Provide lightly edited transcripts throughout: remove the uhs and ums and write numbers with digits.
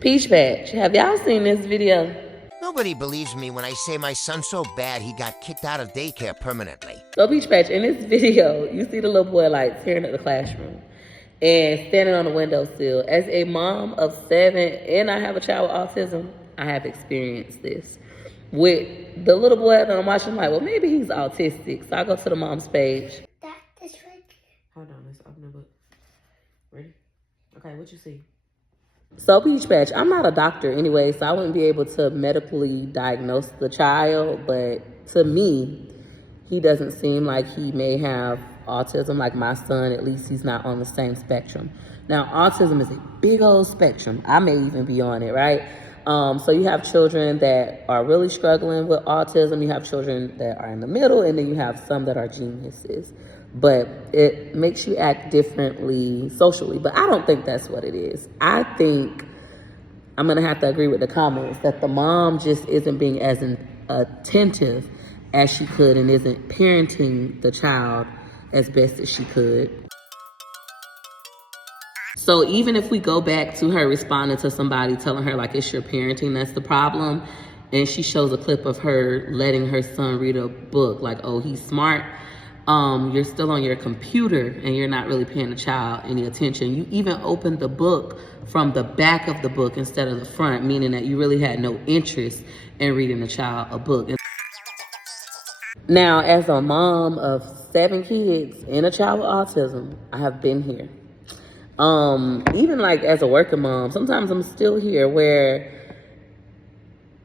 Peach Patch, have y'all seen this video? Nobody believes me when I say my son's so bad he got kicked out of daycare permanently. So Peach Patch, in this video, you see the little boy like tearing up the classroom and standing on the windowsill. As a mom of 7 and I have a child with autism, I have experienced this. With the little boy that I'm watching, I'm like, well, maybe he's autistic. So I go to the mom's page. That's right. Hold on, let's open the book. Ready? Okay, what you see? So Peach Patch, I'm not a doctor anyway, so I wouldn't be able to medically diagnose the child, but to me, he doesn't seem like he may have autism like my son. At least he's not on the same spectrum. Now, autism is a big old spectrum. I may even be on it, right? So you have children that are really struggling with autism. You have children that are in the middle, and then you have some that are geniuses. But it makes you act differently socially. But I don't think that's what it is. I think I'm going to have to agree with the comments that the mom just isn't being as attentive as she could and isn't parenting the child as best as she could. So even if we go back to her responding to somebody telling her like it's your parenting that's the problem, and she shows a clip of her letting her son read a book like, oh, he's smart, you're still on your computer and you're not really paying the child any attention. You even opened the book from the back of the book instead of the front, meaning that you really had no interest in reading the child a book. Now, as a mom of 7 kids and a child with autism, I have been here. Even like as a working mom, sometimes I'm still here where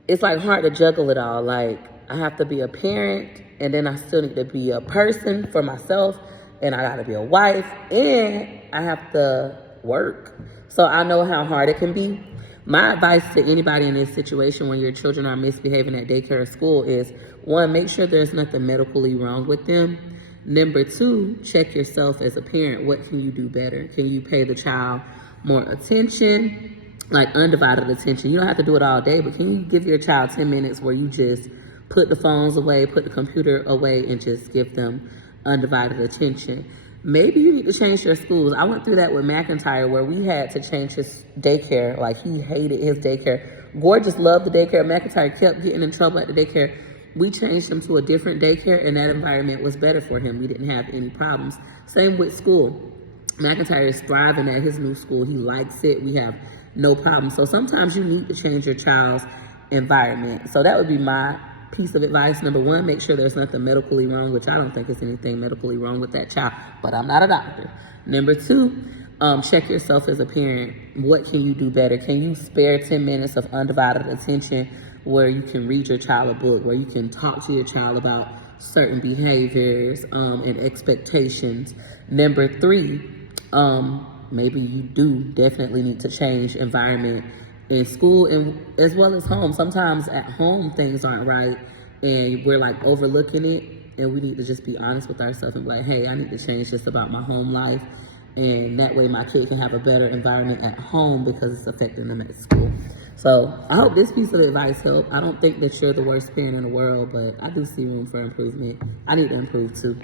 it's like hard to juggle it all. Like I have to be a parent and then I still need to be a person for myself and I gotta be a wife and I have to work. So I know how hard it can be. My advice to anybody in this situation when your children are misbehaving at daycare or school is, 1, make sure there's nothing medically wrong with them. Number 2, check yourself as a parent. What can you do better? Can you pay the child more attention, like undivided attention? You don't have to do it all day, but can you give your child 10 minutes where you just put the phones away, put the computer away, and just give them undivided attention? Maybe you need to change your schools. I went through that with McINTYRE where we had to change his daycare. Like he hated his daycare. Gorgeous loved the daycare. McINTYRE kept getting in trouble at the daycare. We changed him to a different daycare and that environment was better for him. We didn't have any problems. Same with school. McINTYRE is thriving at his new school. He likes it. We have no problem. So sometimes you need to change your child's environment. So that would be my piece of advice. Number 1, make sure there's nothing medically wrong, which I don't think there's anything medically wrong with that child, but I'm not a doctor. Number 2, check yourself as a parent. What can you do better? Can you spare 10 minutes of undivided attention where you can read your child a book, where you can talk to your child about certain behaviors and expectations? Number 3, maybe you do definitely need to change environment in school and as well as home. Sometimes at home things aren't right and we're like overlooking it, and we need to just be honest with ourselves and be like, hey, I need to change this about my home life, and that way my kid can have a better environment at home because it's affecting them at school. So I hope this piece of advice helped. I don't think that you're the worst parent in the world, but I do see room for improvement. I need to improve too.